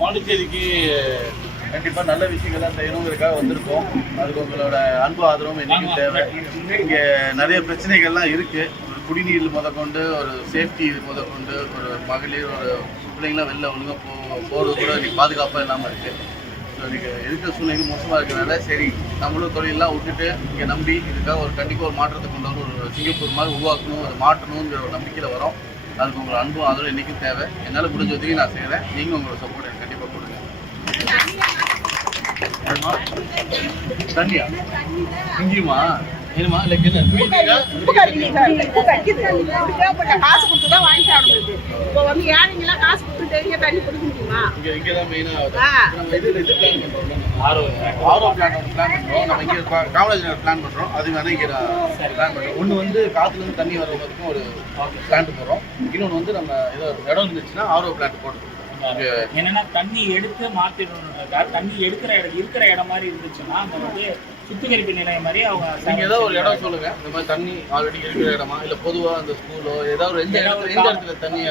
பாண்டிச்சேரிக்கு கண்டிப்பாக நல்ல விஷயங்கள்லாம் செய்யணுங்கிறதுக்காக வந்திருக்கோம். அதுக்கு உங்களோட அன்பு ஆதரவும் என்றைக்கும் தேவை. இங்கே நிறைய பிரச்சனைகள்லாம் இருக்குது ஒரு குடிநீர் முதற்கொண்டு ஒரு சேஃப்டி முதற்கொண்டு ஒரு மகளிர் ஒரு பிள்ளைங்களாம் வெளில ஒழுங்காக போ போகிறது கூட இன்றைக்கி பாதுகாப்பாக இல்லாமல் இருக்குது ஸோ இன்றைக்கி இருக்கிற சூழ்நிலை மோசமாக இருக்கிறனால சரி நம்மளும் தொழிலெலாம் விட்டுட்டு இங்கே நம்பி இதுக்காக ஒரு கண்டிப்பாக ஒரு மாற்றத்தை கொண்டு வந்து ஒரு சிங்கப்பூர் மாதிரி உருவாக்கணும் அது மாற்றணுங்கிற ஒரு நம்பிக்கையில் வரோம். அதுக்கு உங்களோட அன்பும் ஆதரவு என்றைக்கும் தேவை. என்னால் முடிஞ்ச உதவி நான் செய்கிறேன் நீங்கள் உங்களோட சப்போர்ட் எனக்கு தண்ணியா? இங்கேயுமா? ஏமா இல்லை காசு கொடுத்து தான் வாங்கி இப்போ வந்து ஏழைங்கெல்லாம் காசு கொடுத்து டெய்லியும் தண்ணி குடிக்க முடியுமா? இங்க தான் மெயினாக ஆரோ ஆரோ பிளான் பிளான் பண்ணுறோம் நம்ம இங்கே காமராஜ் பிளான் பண்ணுறோம் அது வேணா இங்கே பிளான் பண்ணுறோம் ஒன்று வந்து காற்றுலேருந்து தண்ணி வர வரைக்கும் ஒரு பிளான்ட் போடுறோம். இன்னொன்று வந்து நம்ம ஏதோ இடம் இருந்துச்சுன்னா ஆரோ பிளான்ட் போட்டு இங்கே என்னன்னா தண்ணி எடுத்து மாத்திடணுன்றதா தண்ணி எடுக்கிற இடம் இருக்கிற இடம் மாதிரி இருந்துச்சுன்னா அங்க வந்து சுத்திகரிப்பு நிலையம் மாதிரி அவங்க நீங்க ஏதாவது ஒரு இடம் சொல்லுங்க. இந்த மாதிரி தண்ணி ஆல்ரெடி இருக்கிற இடமா? இல்ல பொதுவா அந்த ஸ்கூலோ ஏதாவது ஒரு எந்த இடத்துல எந்த இடத்துல தண்ணி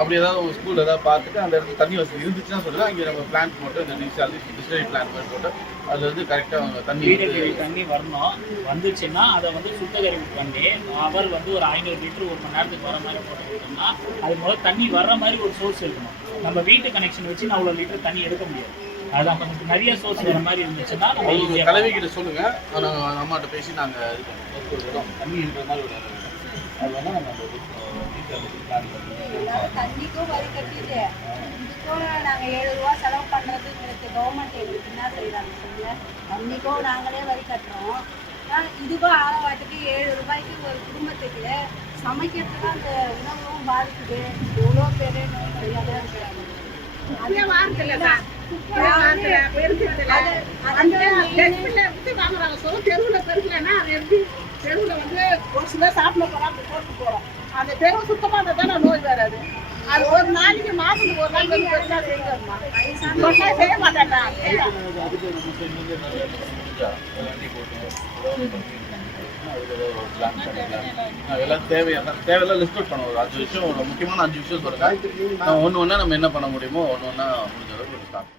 அப்படி ஏதாவது ஒரு ஸ்கூல் ஏதாவது பார்த்துட்டு அந்த இடத்துல தண்ணி வசதி இருந்துச்சுன்னா சொல்லுங்க. அங்கே நம்ம பிளான்ட் மட்டும் இந்த டிஜிட்டல் டிஸ்டரி பிளான்ட் மாதிரி போட்டு அதுல இருந்து கரெக்டாக அவங்க தண்ணி வந்து தண்ணி வரணும். வந்துச்சுன்னா அதை வந்து சுத்திகரிப்பு பண்ணி அவர் வந்து ஒரு ஐநூறு லிட்டர் ஒரு மணி நேரத்துக்கு வர மாதிரி போட்டுக்கிட்டோம்னா அது முதல்ல தண்ணி வர்ற மாதிரி ஒரு சோர்ஸ் இருக்கணும். நம்ம வீட்டு கனெக்ஷன் வச்சு நான் அவ்வளோ லிட்டர் தண்ணி எடுக்க முடியாது. அதான் கொஞ்சம் நிறைய சோர்ஸ் வர மாதிரி இருந்துச்சுன்னா நம்ம தலைவி கிட்ட சொல்லுங்க. நாங்கள் அம்மாட்ட பேசி நாங்க இது பண்ணுவோம். தண்ணி இருக்கிற மாதிரி ஒரு. அது நம்ம தண்ணிக்கும் வரி கட்டிட்டு இதுக்கும் நாங்க ஏழு ரூபா செலவு பண்றதுங்கிறது கவர்மெண்ட் எங்களுக்கு என்ன செய்யறாங்க சொல்லுங்க? தண்ணிக்கும் நாங்களே வரி கட்டுறோம். இதுக்கும் ஆலவாட்டுக்கு ஏழு ரூபாய்க்கு ஒரு குடும்பத்துக்கு சமைக்கிறதுக்கு அந்த உணவும் பாதிக்குது. எவ்வளோ பேர் நோய்கள்லாம் இருக்கிறாங்க அதே வாரத்தில் தான். வாங்குறாங்க சொல்ல தெருவில் பெருக்கலைன்னா அது எப்படி தெருவில் வந்து ஒரு சில சாப்பிட போகிறோம் அப்படி போட்டு போகிறோம் அந்த தெருவு சுத்தமாக இருந்தால் தானே நோய் வராது அது ஒரு நாளைக்கு மாதத்துக்கு ஒரு நாள் வந்து செய்யணுமா சொன்னா செய்ய தேவையெல்லாம் லிஸ்ட் அவுட் பண்ணுவோம் ஒரு அஞ்சு விஷயம் ஒரு முக்கியமான அஞ்சு விஷயம் சொல்லுங்க. ஒன்று ஒன்றா நம்ம என்ன பண்ண முடியுமோ ஒன்று ஒன்றா முடிஞ்ச அளவுக்கு